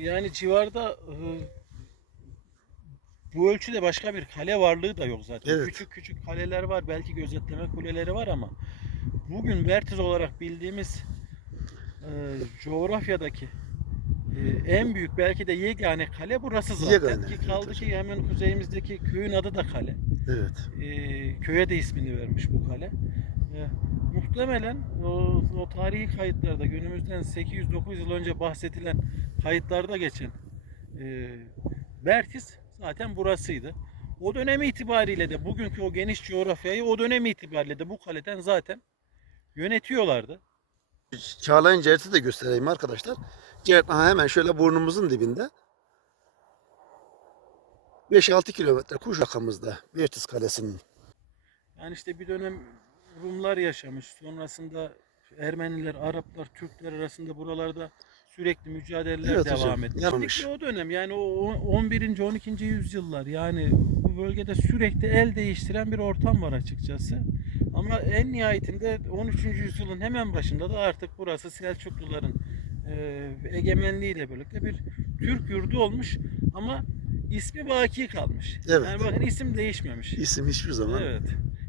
yani civarda e, bu ölçüde başka bir kale varlığı da yok zaten. Evet. Küçük küçük kaleler var, belki gözetleme kuleleri var ama bugün Vertiz olarak bildiğimiz e, coğrafyadaki e, en büyük belki de yegane kale burası zaten. Yegane, ki evet kaldı ki hemen kuzeyimizdeki köyün adı da kale. Evet. E, köye de ismini vermiş bu kale. E, muhtemelen o, o tarihi kayıtlarda günümüzden 800-900 yıl önce bahsedilen kayıtlarda geçen e, Bertiz zaten burasıydı. O dönem itibariyle de bugünkü o geniş coğrafyayı o dönem itibariyle de bu kaleden zaten yönetiyorlardı. Çağlayan Cerit'i de göstereyim arkadaşlar. Cerit hemen şöyle burnumuzun dibinde. 5-6 kilometre kuş rakamızda Vertiz Kalesi'nin. Yani işte bir dönem Rumlar yaşamış. Sonrasında Ermeniler, Araplar, Türkler arasında buralarda sürekli mücadeleler Evet devam hocam, etti. yanlış. Özellikle o dönem yani o 11. 12. yüzyıllar yani bu bölgede sürekli el değiştiren bir ortam var açıkçası. Ama en nihayetinde 13. yüzyılın hemen başında da artık burası Selçukluların e, egemenliğiyle birlikte bir Türk yurdu olmuş ama ismi baki kalmış. Evet. Yani bakın isim değişmemiş. İsim hiçbir zaman Evet.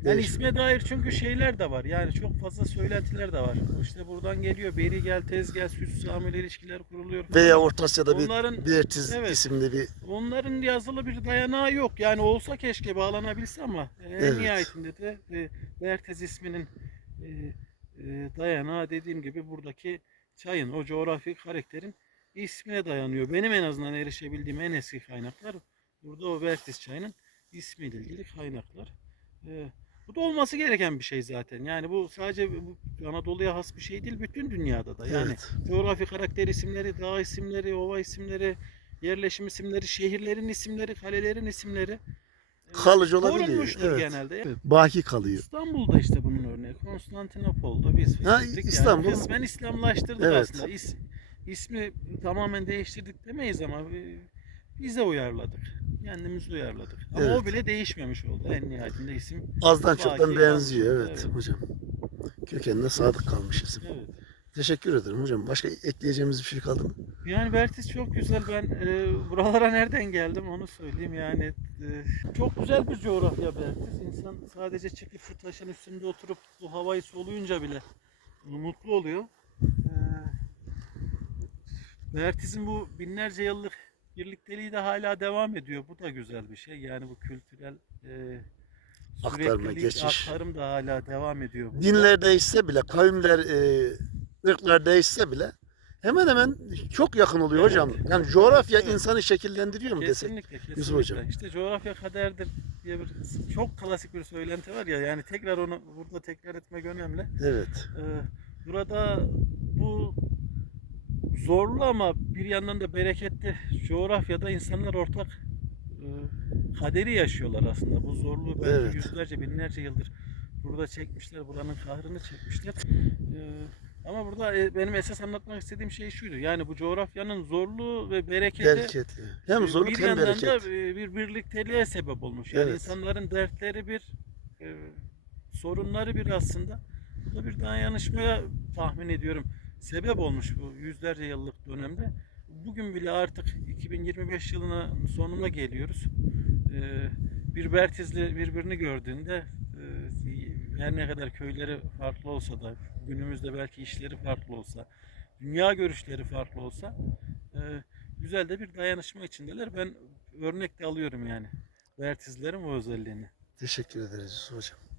Yani isme dair çünkü şeyler de var. Yani çok fazla söylentiler de var. İşte buradan geliyor. Beri gel, tez gel, süs Sami'yle ilişkiler kuruluyor. falan. Veya Orta Asya'da bir Vertiz evet. isimli bir Onların yazılı bir dayanağı yok. Yani olsa keşke bağlanabilse ama en Evet. nihayetinde de e, Bertez isminin e, e, dayanağı dediğim gibi buradaki çayın, o coğrafi karakterin ismine dayanıyor. Benim en azından erişebildiğim en eski kaynaklar burada o Bertez çayının ismiyle ilgili kaynaklar. E, bu da olması gereken bir şey zaten. Yani bu sadece bu Anadolu'ya has bir şey değil, bütün dünyada da. Yani evet. coğrafi karakter isimleri, dağ isimleri, ova isimleri, yerleşim isimleri, şehirlerin isimleri, kalelerin isimleri e, Kalıcı olabiliyor, evet. genelde. Baki kalıyor. İstanbul'da işte bunun örneği. Konstantinopol'da biz Ha. İstanbul. Yani kısmen İslamlaştırdık Evet. aslında. İs, ismi tamamen değiştirdik demeyiz ama e, bize uyarladık. Kendimiz uyarladık. Ama Evet. o bile değişmemiş oldu. En nihayetinde isim. Azdan çoktan benziyor evet, Evet. hocam. Kökenine sadık kalmış isim. Evet. Teşekkür ederim hocam. Başka ekleyeceğimiz bir şey kaldı mı? Yani Bertiz çok güzel. Ben e, buralara nereden geldim onu söyleyeyim. Yani e, çok güzel bir coğrafya Bertiz. İnsan sadece şu taşın üstünde oturup bu havayı soluyunca bile mutlu oluyor. E, Bertiz'in bu binlerce yıllık birlikteliği de hala devam ediyor. Bu da güzel bir şey. Yani bu kültürel e, Aktarma, geçiş. aktarım da hala devam ediyor. burada. Dinler değişse bile, kavimler, e, ırklar değişse bile hemen hemen çok yakın oluyor Evet. hocam. Yani coğrafya Evet. insanı şekillendiriyor mu desek? Kesinlikle, kesinlikle. Yusuf Hocam. İşte coğrafya kaderdir diye bir çok klasik bir söylenti var ya yani tekrar onu burada tekrar etmek önemli. Evet. Ee, burada bu zorlu ama bir yandan da bereketli coğrafyada insanlar ortak e, kaderi yaşıyorlar aslında. Bu zorluğu belki Evet. yüzlerce binlerce yıldır burada çekmişler. Buranın kahrını çekmişler. Ee, ama burada e, benim esas anlatmak istediğim şey şuydu. Yani bu coğrafyanın zorluğu ve bereketi Bereketli. Hem bir zorluk hem yandan bereket. da e, bir birlikteliğe sebep olmuş. Yani Evet. insanların dertleri bir, e, sorunları bir aslında. Bu da bir dayanışmaya tahmin ediyorum sebep olmuş bu yüzlerce yıllık dönemde. Bugün bile artık 2025 yılına sonuna geliyoruz. E, bir Bertizli birbirini gördüğünde e, her ne kadar köyleri farklı olsa da günümüzde belki işleri farklı olsa, dünya görüşleri farklı olsa e, güzel de bir dayanışma içindeler. Ben örnek de alıyorum yani. Bertizlerin o özelliğini. Teşekkür ederiz hocam.